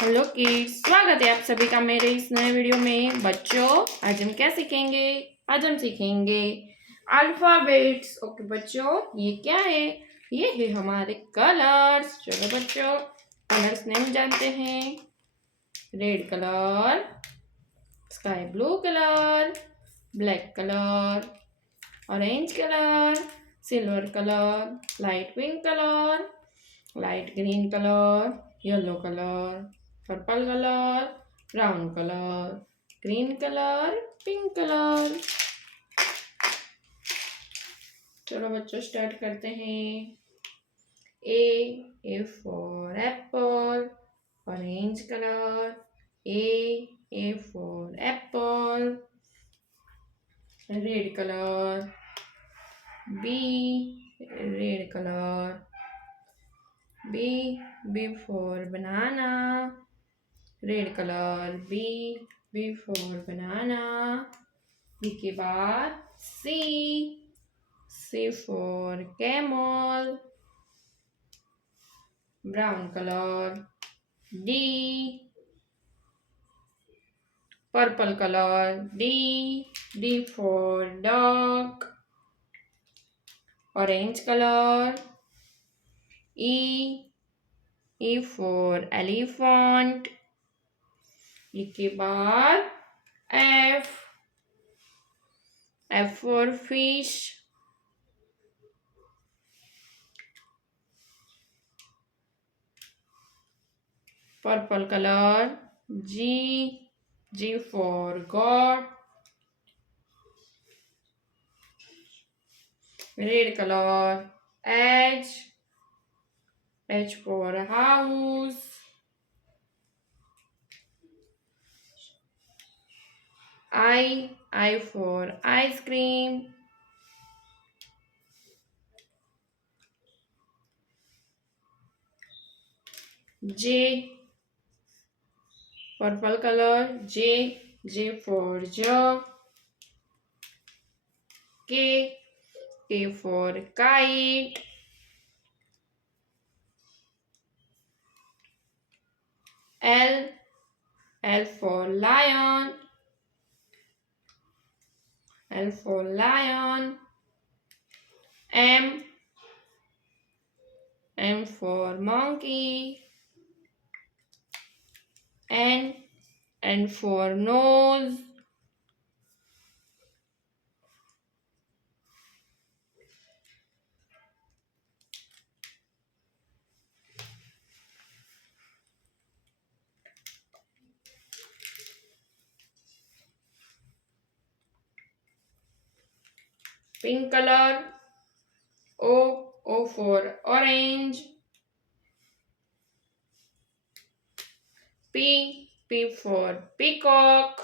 Hello kids, स्वागत है आप सभी का मेरे इस नए वीडियो में। बच्चों, आज हम क्या सीखेंगे? आज हम सीखेंगे अल्फाबेट्स। ओके बच्चों, ये क्या है? ये है हमारे कलर्स। चलो बच्चों, कलर्स नेम जानते हैं। Red colour, sky blue colour, black colour, orange colour, silver colour, light pink colour, light green colour, yellow colour, purple colour, brown colour, green colour, pink colour. चलो बच्चों, स्टार्ट करते हैं। A for apple, orange colour. A for apple, red colour. B, red colour. B for banana, red colour. B for banana। B के बाद C for camel, brown colour. D, purple colour. D for dog, orange colour. E for elephant। E के बाद F for fish, purple colour. G for God, red colour. H for house, I for ice cream, J, purple color. J for jug. K for kite. L for lion. L for lion. M for monkey. N for nose. Pink color. O for orange. P for peacock,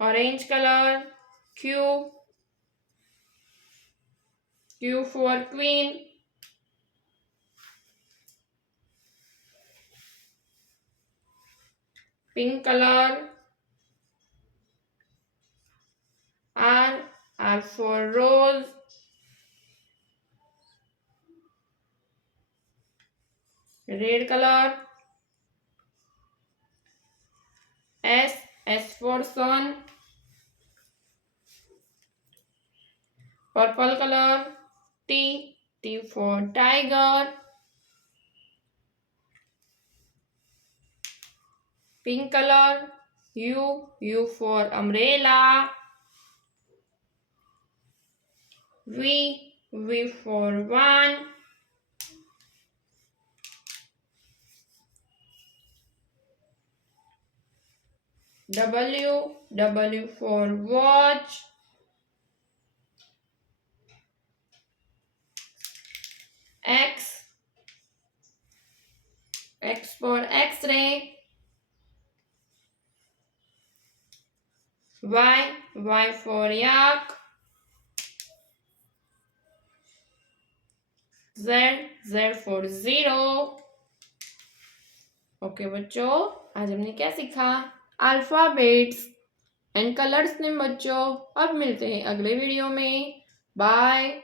orange color. Q for queen, pink color. R for rose, red color. S for sun, purple color. T for tiger, pink color. U for umbrella. V for van. W for watch. X for X-ray. Y for yak. Z for zero. Okay बच्चों, आज हमने क्या सीखा? Alphabets and colours ने बच्चों। अब मिलते हैं अगले वीडियो में। बाय।